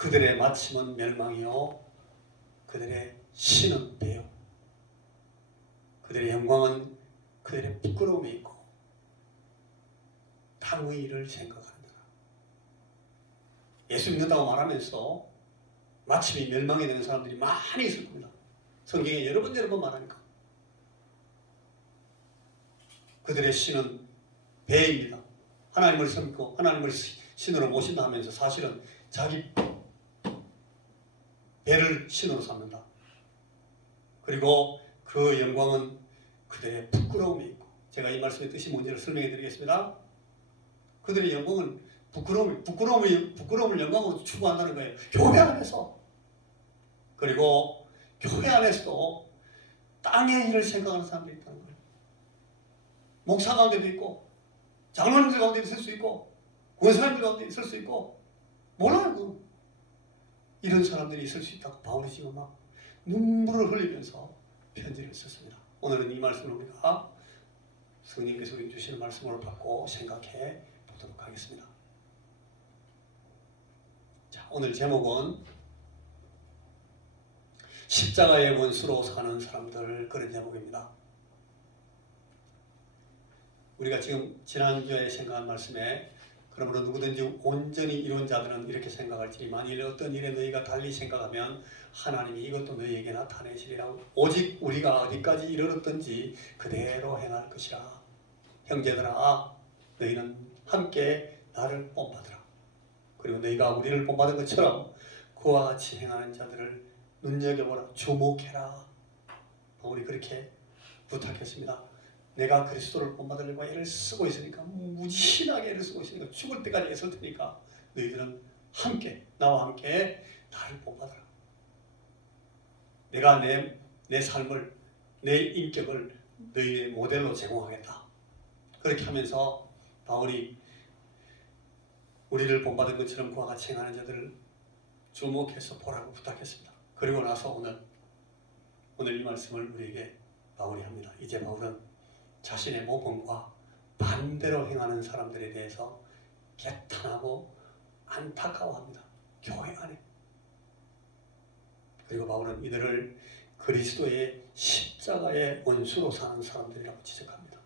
그들의 마침은 멸망이요 그들의 신은 배요. 그들의 영광은 그들의 부끄러움에 있고 당의 일을 생각하느라. 예수 믿는다고 말하면서 마침이 멸망이 되는 사람들이 많이 있을 겁니다. 성경에 여러 번 말하니까. 그들의 신은 배입니다. 하나님을 섬기고 하나님을 신으로 모신다 하면서 사실은 자기 배를 신으로 삼는다. 그리고 그 영광은 그들의 부끄러움이 있고, 제가 이 말씀의 뜻이 뭔지를 설명해 드리겠습니다. 그들의 영광은 부끄러움을 영광으로 추구한다는 거예요. 교회 안에서. 그리고 교회 안에서도 땅의 일을 생각하는 사람들이 있다는 거예요. 목사 가운데도 있고, 장로님들 가운데 있을 수 있고, 권사님들 가운데 있을 수 있고, 몰라요. 이런 사람들이 있을 수 있다고 바울이 지금 막 눈물을 흘리면서 편지를 썼습니다. 오늘은 이 말씀을 우리가 성령께서 우리 주시는 말씀으로 받고 생각해 보도록 하겠습니다. 자, 오늘 제목은 십자가의 원수로 사는 사람들, 그런 제목입니다. 우리가 지금 지난주에 생각한 말씀에 그러므로 누구든지 온전히 이룬 자들은 이렇게 생각할지 만일 어떤 일에 너희가 달리 생각하면 하나님이 이것도 너희에게 나타내시리라. 오직 우리가 어디까지 이르렀든지 그대로 행할 것이라. 형제들아 너희는 함께 나를 본받으라. 그리고 너희가 우리를 본받은 것처럼 그와 같이 행하는 자들을 눈여겨보라. 주목해라. 우리 그렇게 부탁했습니다. 내가 그리스도를 본받으려고 애를 쓰고 있으니까, 무진하게 애를 쓰고 있으니까, 죽을 때까지 애쓸 테니까 너희들은 함께 나와 함께 나를 본받으라. 내가 내 삶을, 내 인격을 너희의 모델로 제공하겠다. 그렇게 하면서 바울이 우리를 본받은 것처럼 그와 같이 행하는 자들을 주목해서 보라고 부탁했습니다. 그리고 나서 오늘 이 말씀을 우리에게 바울이 합니다. 이제 바울은 자신의 모범과 반대로 행하는 사람들에 대해서 개탄하고 안타까워합니다. 교회 안에. 그리고 바울은 이들을 그리스도의 십자가의 원수로 사는 사람들이라고 지적합니다.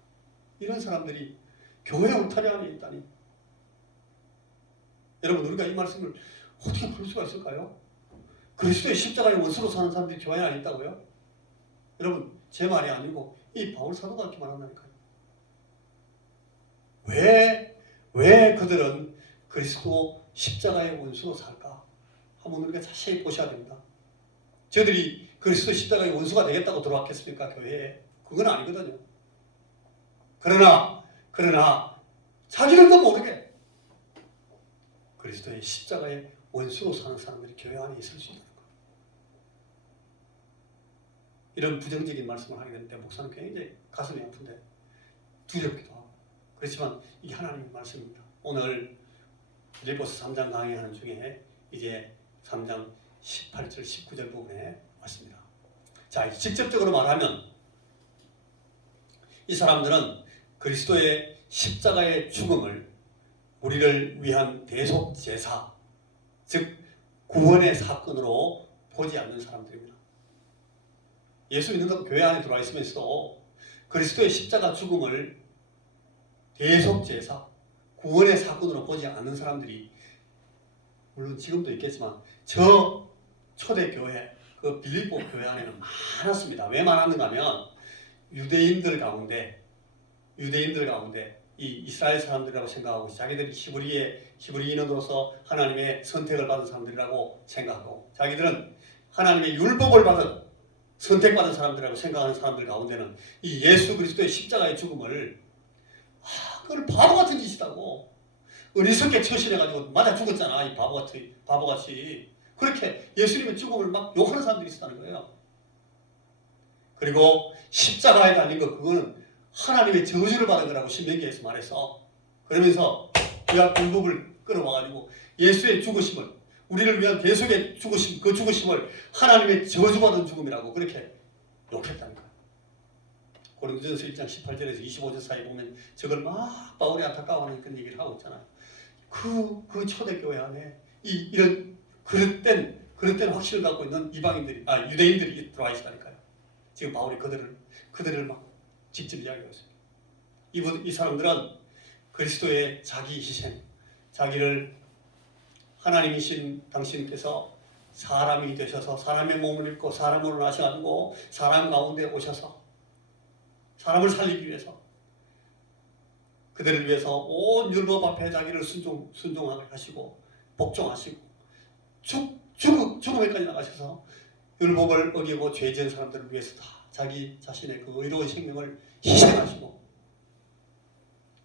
이런 사람들이 교회 울타리 안에 있다니. 여러분, 우리가 이 말씀을 어떻게 볼 수가 있을까요? 그리스도의 십자가의 원수로 사는 사람들이 교회 안에 있다고요? 여러분, 제 말이 아니고 이 바울 사도가 이렇게 말한다니까요. 왜 그들은 그리스도 십자가의 원수로 살까? 한번 우리가 자세히 보셔야 됩니다. 저들이 그리스도 십자가의 원수가 되겠다고 들어왔겠습니까? 교회에? 그건 아니거든요. 그러나 자기들도 모르게 그리스도의 십자가의 원수로 사는 사람들이 교회 안에 있을 수 있다는 거예요. 이런 부정적인 말씀을 하게 될 때 목사는 굉장히 가슴이 아픈데 두렵기도 하고, 그렇지만 이게 하나님의 말씀입니다. 오늘 빌립보서 3장 강의하는 중에 이제 3장 18절 19절 부분에 왔습니다. 자, 직접적으로 말하면 이 사람들은 그리스도의 십자가의 죽음을 우리를 위한 대속 제사, 즉 구원의 사건으로 보지 않는 사람들입니다. 예수 믿는다고 교회 안에 들어와 있으면서도 그리스도의 십자가 죽음을 대속 제사, 구원의 사건으로 보지 않는 사람들이 물론 지금도 있겠지만 저 초대교회, 그 빌립보 교회 안에는 많았습니다. 왜 많았는가 하면 유대인들 가운데 이 이스라엘 사람들이라고 생각하고 자기들이 히브리인으로서 하나님의 선택을 받은 사람들이라고 생각하고 자기들은 하나님의 율법을 받은 선택받은 사람들이라고 생각하는 사람들 가운데는 이 예수 그리스도의 십자가의 죽음을 그걸 바보같은 짓이라고 어리석게 처신해가지고 맞아 죽었잖아. 이 바보같이 그렇게 예수님의 죽음을 막 욕하는 사람들이 있었다는 거예요. 그리고 십자가에 달린 거 그거는 하나님의 저주를 받은 거라고 신명기에서 말했어. 그러면서 구약 율법을 끌어와가지고 예수의 죽으심을, 우리를 위한 대속의 죽으심, 그 죽으심을 하나님의 저주받은 죽음이라고 그렇게 욕했다는 거예요. 고린도전서 1장 18절에서 25절 사이 보면 저걸 막 바울이 안타까워하는 그런 얘기를 하고 있잖아요. 그 초대교회 안에 이런 그럴 땐 확신을 갖고 있는 유대인들이 들어와 있다니까요. 지금 바울이 그들을 막 직접 이야기하고 있어요. 이 사람들은 그리스도의 자기 희생, 자기를 하나님이신 당신께서 사람이 되셔서 사람의 몸을 입고 사람으로 나셔가지고 사람 가운데 오셔서 사람을 살리기 위해서 그들을 위해서 온 율법 앞에 자기를 순종하게 하시고 복종하시고 죽음에까지 나가셔서 율법을 어기고 죄 지은 사람들을 위해서 다 자기 자신의 그 의로운 생명을 희생하시고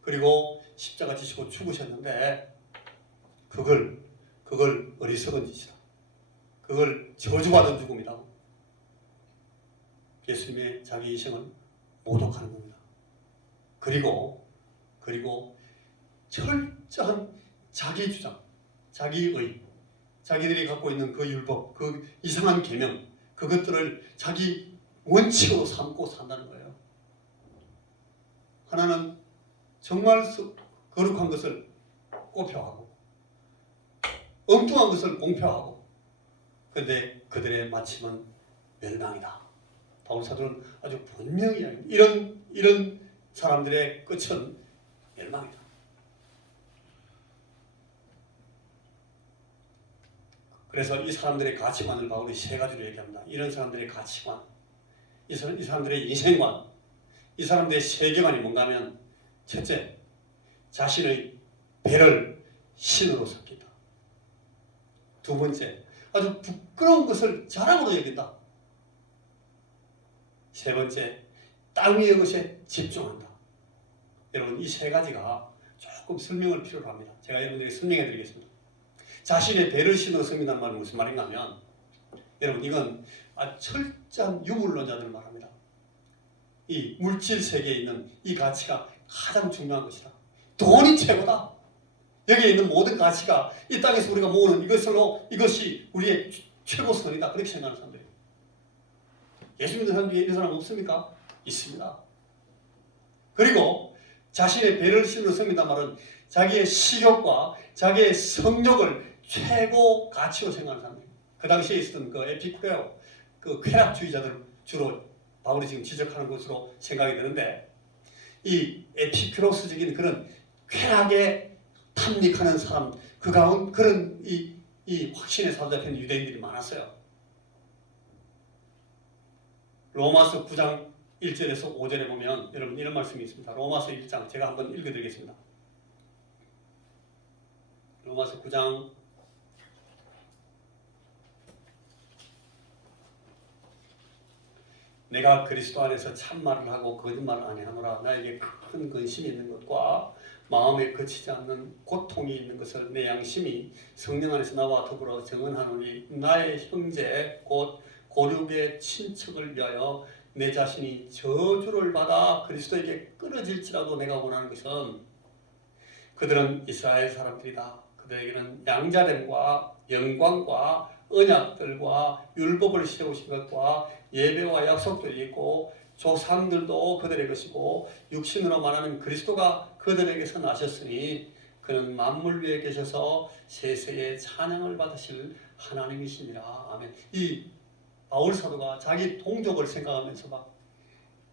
그리고 십자가 지시고 죽으셨는데 그걸 어리석은 짓이다. 그걸 저주받은 죽음이다. 예수님의 자기 희생을 모독하는 겁니다. 그리고 철저한 자기 주장, 자기의, 자기들이 갖고 있는 그 율법, 그 이상한 계명, 그것들을 자기 원칙으로 삼고 산다는 거예요. 하나는 정말 거룩한 것을 꼽혀하고 엉뚱한 것을 공표하고 그런데 그들의 마침은 멸망이다. 바울 사도는 아주 분명히 이런 사람들의 끝은 멸망이다. 그래서 이 사람들의 가치관을 바울이 세 가지로 얘기합니다. 이런 사람들의 가치관, 이 사람들의 인생관, 이 사람들의 세계관이 뭔가 하면 첫째, 자신의 배를 신으로 섬긴다. 두 번째, 아주 부끄러운 것을 자랑으로 여긴다. 세 번째, 땅 위의 것에 집중한다. 여러분, 이 세 가지가 조금 설명을 필요로 합니다. 제가 여러분들에게 설명해 드리겠습니다. 자신의 배를 신으로 섬긴다는 말은 무슨 말인가 하면 여러분 이건 철저한 유물론자들을 말합니다. 이 물질 세계에 있는 이 가치가 가장 중요한 것이다. 돈이 최고다. 여기에 있는 모든 가치가 이 땅에서 우리가 모으는 이것이 우리의 최고선이다. 그렇게 생각하는 사람들이에요. 예수 믿는 사람 중에 이런 사람 없습니까? 있습니다. 그리고 자신의 배를 신으로 섬긴다는 말은 자기의 식욕과 자기의 성욕을 최고 가치로 생각하는 사람들이에요. 그 당시에 있었던 그 에피쿠레오, 그 쾌락주의자들 주로 바울이 지금 지적하는 것으로 생각이 되는데 이 에피쿠로스적인 그런 쾌락에 탐닉하는 사람, 그 가운데 그런 이 확신에 사로잡힌 유대인들이 많았어요. 로마서 9장 1절에서 5절에 보면 여러분 이런 말씀이 있습니다. 로마서 1장 제가 한번 읽어드리겠습니다. 로마서 9장 '내가 그리스도 안에서 참말을 하고 거짓말을 아니하노라. 나에게 큰 근심이 있는 것과 마음에 거치지 않는 고통이 있는 것을 내 양심이 성령 안에서 나와 더불어 증언하노니 나의 형제 곧 고륙의 친척을 위하여 내 자신이 저주를 받아 그리스도에게 끊어질지라도 내가 원하는 것은 그들은 이스라엘 사람들이다. 그들에게는 양자됨과 영광과 언약들과 율법을 세우신 것과 예배와 약속들이 있고 조상들도 그들의 것이고 육신으로 말하는 그리스도가 그들에게서 나셨으니 그는 만물 위에 계셔서 세세의 찬양을 받으실 하나님이시니라. 아멘. 이 바울 사도가 자기 동족을 생각하면서 막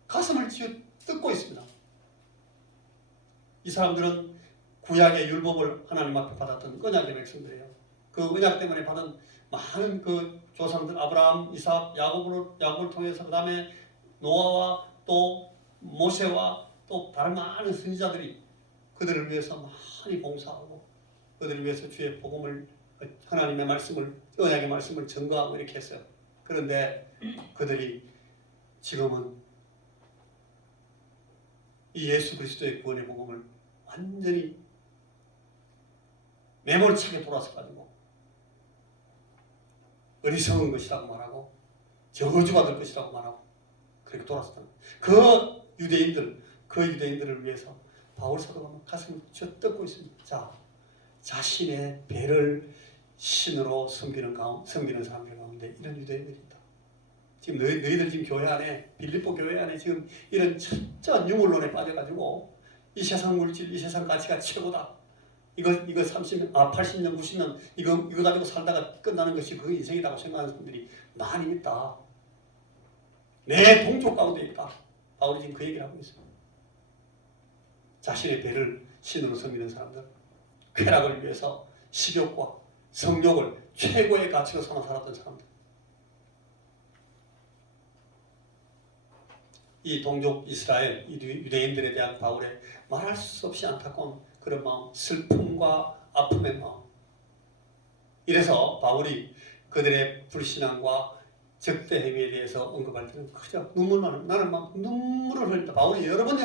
가슴을 쥐어 뜯고 있습니다. 이 사람들은 구약의 율법을 하나님 앞에 받았던 언약의 백성들이에요. 그 언약 때문에 받은 많은 그 조상들 아브라함, 이삭, 야곱을 통해서 그 다음에 노아와 또 모세와 또 다른 많은 선지자들이 그들을 위해서 많이 봉사하고 그들을 위해서 주의 복음을 하나님의 말씀을 언약의 말씀을 전가하고 이렇게 했어요. 그런데 그들이 지금은 이 예수 그리스도의 구원의 복음을 완전히 매몰차게 돌아서 가지고 어리석은 것이라고 말하고 저주받을 것이라고 말하고 그렇게 돌아섰다는 그 유대인들을 위해서 바울 사도가 가슴을 쥐어뜯고 있습니다. 자, 자신의 배를 신으로 섬기는 사람들 가운데 이런 유대인들이 있다. 지금 너희들 지금 교회 안에 빌립보 교회 안에 지금 이런 철저한 유물론에 빠져가지고 이 세상 물질, 이 세상 가치가 최고다. 이거 80년, 90년 이거 가지고 살다가 끝나는 것이 그 인생이라고 생각하는 사람들이 많이 있다. 내 동족 가운데 있다. 바울이 지금 그 얘기를 하고 있어요. 자신의 배를 신으로 섬기는 사람들, 쾌락을 위해서 식욕과 성욕을 최고의 가치로 삼아 살았던 사람들. 이 동족 이스라엘, 유대인들에 대한 바울의 말할 수 없이 안타까운 그런 마음, 슬픔과 아픔의 마음. 이래서 바울이 그들의 불신앙과 적대 행위에 대해서 언급할 때는 그저 나는 막 눈물을 흘린다. 바울이 여러 번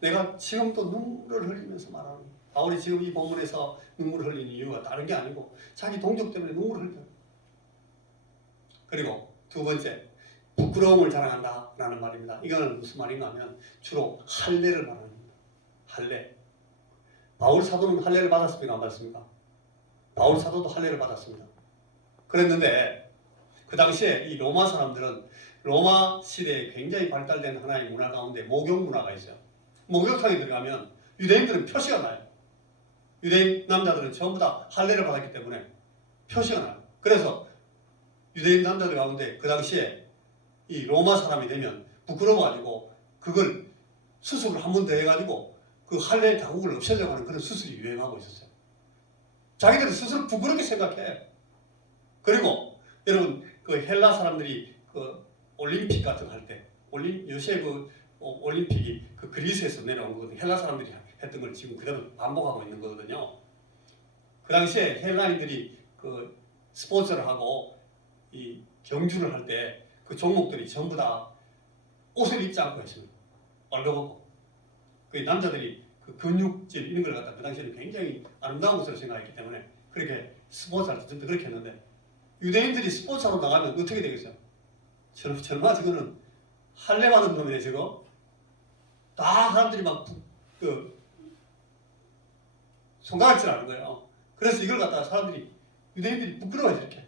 내가 지금도 눈물을 흘리면서 말하는 거예요. 바울이 지금 이 본문에서 눈물을 흘리는 이유가 다른 게 아니고 자기 동족 때문에 눈물을 흘려요. 그리고 두 번째, 부끄러움을 자랑한다라는 말입니다. 이거는 무슨 말인가 하면 주로 할례를 말하는 겁니다. 할례. 바울 사도는 할례를 받았습니까? 안 받았습니까? 바울 사도도 할례를 받았습니다. 그랬는데 그 당시에 이 로마 사람들은 로마 시대에 굉장히 발달된 하나의 문화 가운데 목욕 문화가 있어요. 목욕탕에 들어가면 유대인들은 표시가 나요. 유대인 남자들은 전부 다 할례를 받았기 때문에 표시가 나요. 그래서 유대인 남자들 가운데 그 당시에 이 로마 사람이 되면 부끄러워가지고 그걸 수습을 한 번 더 해가지고 그 할례 자국을 없애려고 하는 그런 수술이 유행하고 있었어요. 자기들은 스스로 부끄럽게 생각해. 그리고 여러분 그 헬라 사람들이 그 올림픽 같은 거 할 때 요새 그 올림픽이 그 그리스에서 내려온 거거든요. 헬라 사람들이 했던 걸 지금 그대로 반복하고 있는 거거든요. 그 당시에 헬라인들이 그 스포츠를 하고 이 경주를 할 때 그 종목들이 전부 다 옷을 입지 않고 했습니다. 얼거벗고. 그 남자들이 그 근육질 이런 걸 갖다 그 당시에는 굉장히 아름다운 것으로 생각했기 때문에 그렇게 스포츠 할 때 전부 그렇게 했는데 유대인들이 스포츠하러 나가면 어떻게 되겠어요? 설마 저거는 할례 받은 놈이네 저거? 다 사람들이 막 그 손가락질 하는 거예요. 그래서 이걸 갖다가 사람들이 유대인들이 부끄러워해서 이렇게.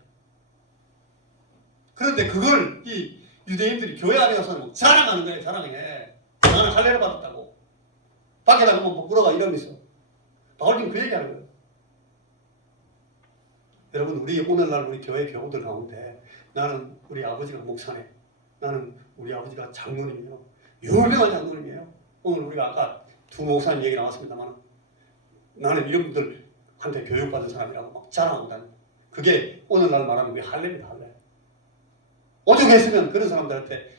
그런데 그걸 이 유대인들이 교회 안에 가서 자랑하는 거예요. 자랑해. 나는 할례를 받았다고. 밖에 나가면 부끄러워 이러면서. 바울님 그 얘기하는 거예요. 여러분 오늘날 우리 교회 교우들 가운데 나는 우리 아버지가 목사네. 나는 우리 아버지가 장로님이에요. 유명한 장로님이에요. 오늘 우리가 아까 두 목사님 얘기 나왔습니다만 나는 이런 분들한테 교육받은 사람이라고 막 자랑하고 다니는 그게 오늘날 말하는 게 할례입니다. 할례. 오죽했으면 그런 사람들한테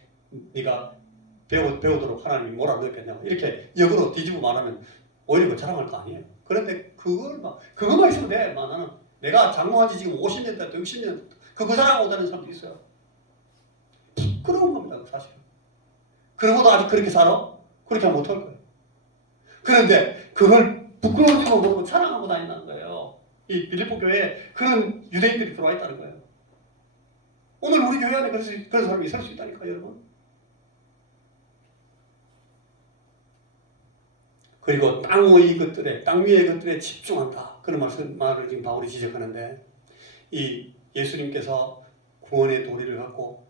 네가 배우도록 하나님이 뭐라 그랬겠냐고 이렇게 역으로 뒤집어 말하면 오히려 그 자랑할 거 아니에요. 그런데 그것만 있으면 돼. 나는 내가 장로한 지 지금 50년 됐다, 60년 됐다. 그거 자랑하고 다니는 사람도 있어요. 부끄러운 겁니다. 사실은. 그러고도 아직 그렇게 살아? 그렇게 하면 못할 거예요. 그런데 그걸 부끄러운 척 모르고 자랑하고 다닌다는 거예요. 이 빌립보 교회에 그런 유대인들이 들어와 있다는 거예요. 오늘 우리 교회 안에 그런 사람이 있을 수 있다니까요, 여러분. 그리고 땅 위의 것들에 집중한다. 그런 말을 지금 바울이 지적하는데 이 예수님께서 구원의 도리를 갖고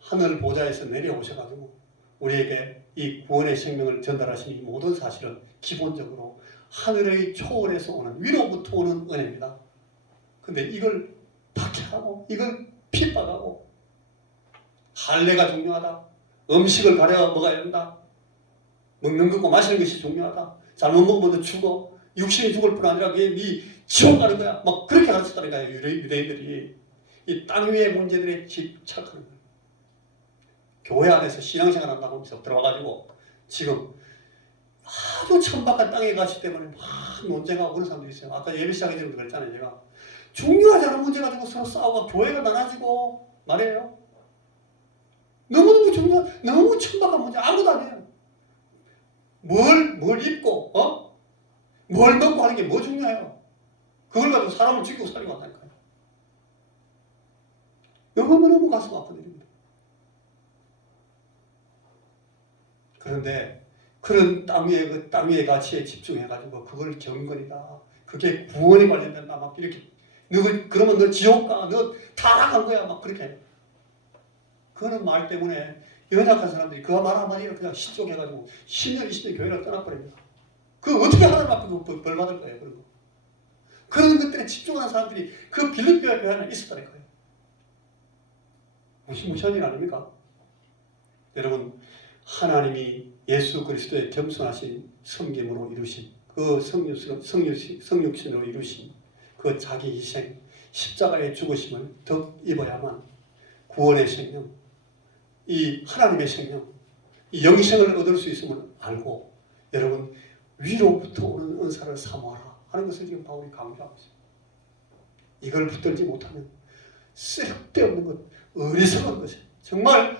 하늘 보좌에서 내려오셔가지고 우리에게 이 구원의 생명을 전달하신 이 모든 사실은 기본적으로 하늘의 초월에서 오는 위로부터 오는 은혜입니다. 근데 이걸 박해하고 이걸 핍박하고 할례가 중요하다. 음식을 가려 먹어야 된다. 먹는 것과 마시는 것이 중요하다. 잘못 먹으면 너 죽어. 육신이 죽을 뿐 아니라 네 지옥 가는 거야. 막 그렇게 가르쳤다니까요. 유대인들이. 이 땅 위의 문제들에 집착하는 거예요. 교회 안에서 신앙생활 한다고 하면서 들어와가지고 지금 아주 천박한 땅의 가치 때문에 막 논쟁하고 그런 사람들이 있어요. 아까 예배 시작하기 전에 그랬잖아요. 제가 중요하지 않은 문제 가지고 서로 싸우고 교회가 나눠지고 말이에요. 너무 천박한 문제 아무것도 아니에요. 뭘 입고 뭘 먹고 하는 게 뭐 중요해요. 그걸 가지고 사람을 죽이고 살리고 한다니까요. 너무 가슴 아픈 일입니다. 그런데 그런 땅 위의 가치에 집중해가지고 그걸 경건이다. 그게 구원에 관련된다. 막 이렇게 그러면 너 지옥 가. 너 타락한 거야. 막 그렇게. 그런 말 때문에 연약한 사람들이 그 말 한마디로 그냥 실족해가지고 10년, 20년 교회를 떠나버립니다. 그 어떻게 하나님 앞에 벌 받을 거예요? 그런 거. 그런 것들에 집중하는 사람들이 그 빌립보 교회 안에 있었다는 거예요. 무시무시한 일 아닙니까? 여러분, 하나님이 예수 그리스도의 겸손하신 섬김으로 이루신 그 성육신으로 이루신 그 자기 희생, 십자가의 죽으심을 더 입어야만 구원의 생명, 이 하나님의 생명, 이 영생을 얻을 수 있음을 알고 여러분 위로부터 오는 은사를 사모하라 하는 것을 지금 바울이 강조하고 있습니다. 이걸 붙들지 못하면 쓸데없는 것, 어리석은 것에 정말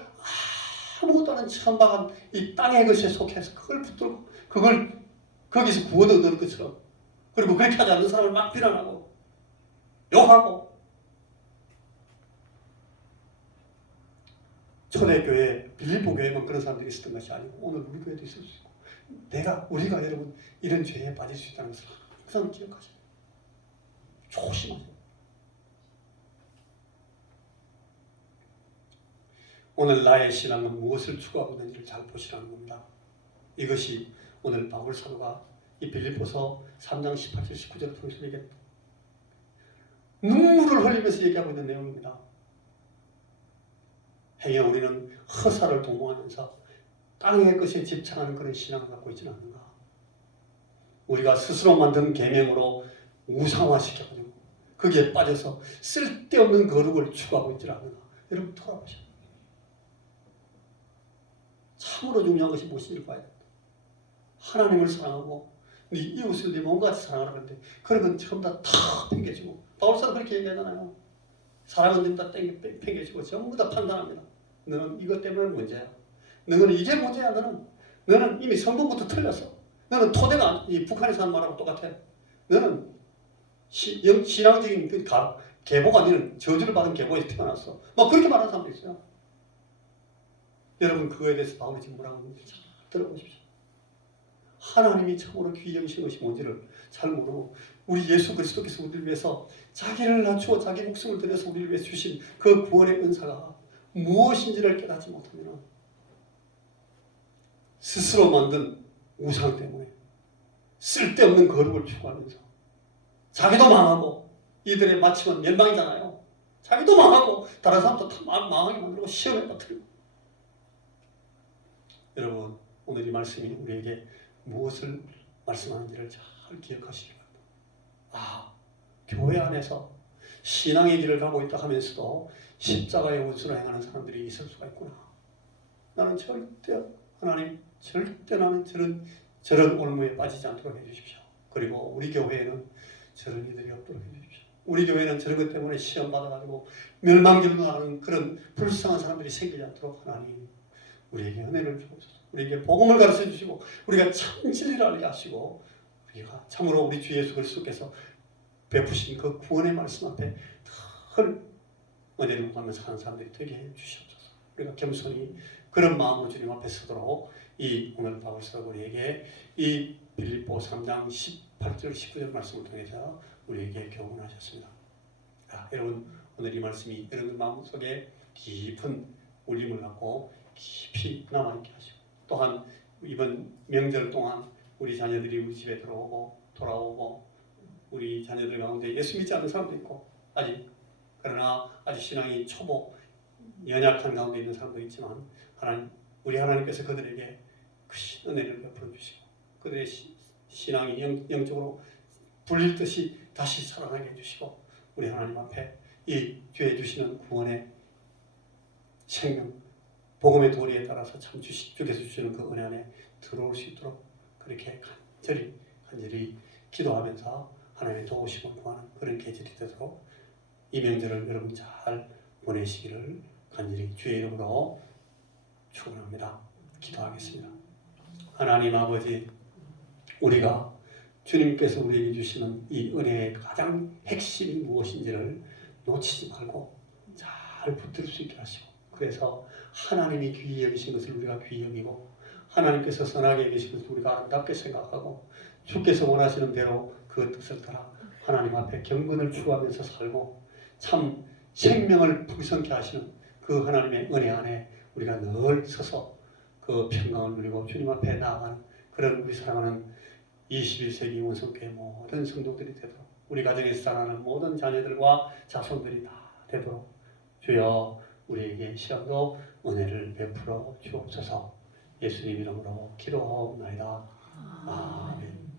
아무것도 않은 천박한 이 땅의 것에 속해서 그걸 붙들고 그걸 거기서 구원 얻을 것처럼 그리고 그렇게 하지 않는 사람을 막 비난하고 욕하고 초대교회 빌립보 교회만 그런 사람들이 있었던 것이 아니고 오늘 우리 교회도 있을 수 있고 우리가 여러분 이런 죄에 빠질 수 있다는 것을 항상 기억하셔야 돼요. 조심하세요. 오늘 나의 신앙은 무엇을 추구하고 있는지를 잘 보시라는 겁니다. 이것이 오늘 바울 사도가 이 빌립보서 3장 18절 19절을 통해서 얘기했다. 눈물을 흘리면서 얘기하고 있는 내용입니다. 행여 우리는 허사를 도모하면서 땅의 것에 집착하는 그런 신앙을 갖고 있지는 않는가. 우리가 스스로 만든 계명으로 우상화시켜가지고 거기에 빠져서 쓸데없는 거룩을 추구하고 있지 않는가. 여러분 돌아보셔야 됩니다. 참으로 중요한 것이 무엇인지를 봐야 됩니다. 하나님을 사랑하고 네 이웃을 네 몸같이 사랑하는데 그런 건 전부 다 팽개치고 바울사도 그렇게 얘기하잖아요. 사랑은 전부 다 팽개치고 전부 다 판단합니다. 너는 이것 때문에 문제야. 너는 이게 문제야. 너는 이미 성분부터 틀렸어. 너는 토대가 이 북한에서 하는 말하고 똑같아. 너는 신앙적인 그 계보가 아니라 저주를 받은 계보에서 태어났어. 막 그렇게 말하는 사람도 있어요. 여러분 그거에 대해서 바울이 지금 뭐라고 하는지 잘 들어보십시오. 하나님이 참으로 귀히 여기신 것이 뭔지를 잘 모르고 우리 예수 그리스도께서 우리를 위해서 자기를 낮추어 자기 목숨을 들여서 우리를 위해서 주신 그 구원의 은사가 무엇인지를 깨닫지 못하면 스스로 만든 우상 때문에 쓸데없는 거룩을 추구하면서 자기도 망하고 이들의 마침은 멸망이잖아요. 자기도 망하고 다른 사람도 다 망하게 만들고 시험에 빠뜨리고. 여러분 오늘 이 말씀이 우리에게 무엇을 말씀하는지를 잘 기억하시기 바랍니다. 교회 안에서 신앙의 길을 가고 있다 하면서도 십자가의 원수로 행하는 사람들이 있을 수가 있구나. 나는 절대 나는 저런 올무에 빠지지 않도록 해주십시오. 그리고 우리 교회에는 저런 이들이 없도록 해주십시오. 우리 교회는 저런 것 때문에 시험 받아가지고 멸망길로 가는 그런 불쌍한 사람들이 생기지 않도록 하나님 우리에게 은혜를 주옵소서. 우리에게 복음을 가르쳐 주시고 우리가 참 진리를 알게 하시고 우리가 참으로 우리 주 예수 그리스도께서 베푸신 그 구원의 말씀 앞에 큰 은혜를 받으면서 사는 사람들이 되게 해 주시옵소서. 우리가 겸손히 그런 마음으로 주님 앞에 서도록 이 오늘 바울사도 우리에게 이 빌립보 3장 18절 19절 말씀을 통해서 우리에게 교훈하셨습니다. 여러분 오늘 이 말씀이 여러분 마음속에 깊은 울림을 갖고 깊이 남아있게 하시고 또한 이번 명절 동안 우리 자녀들이 우리 집에 돌아오고 우리 자녀들 가운데 예수 믿지 않는 사람도 있고 그러나 아직 신앙이 초보 연약한 가운데 있는 사람도 있지만 우리 하나님께서 그들에게 크신 은혜를 베풀어 주시고 그들의 신앙이 영적으로 불릴 듯이 다시 살아나게 해주시고 우리 하나님 앞에 이 주에 주시는 구원의 생명 복음의 도리에 따라서 참 주께서 주시는 그 은혜 안에 들어올 수 있도록 그렇게 간절히 기도하면서 하나님의 도우심을 구하는 그런 계절이 되도록 이 명절을 여러분 잘 보내시기를 간절히 주의 이름으로 축원합니다. 기도하겠습니다. 하나님 아버지, 우리가 주님께서 우리에게 주시는 이 은혜의 가장 핵심이 무엇인지를 놓치지 말고 잘 붙들 수 있게 하시고 그래서 하나님이 귀히 여기신 것을 우리가 귀히 여기고 하나님께서 선하게 여기신 것을 우리가 아름답게 생각하고 주께서 원하시는 대로 그 뜻을 따라 하나님 앞에 경건을 추구하면서 살고 참 생명을 풍성케 하시는 그 하나님의 은혜 안에 우리가 늘 서서 그 평강을 누리고 주님 앞에 나아가는 그런 우리 사랑하는 21세기 원성교회 모든 성도들이 되도록 우리 가정에서 자라는 모든 자녀들과 자손들이 다 되도록 주여 우리에게 시간도 은혜를 베풀어 주옵소서. 예수님 이름으로 기도하옵나이다. 아멘.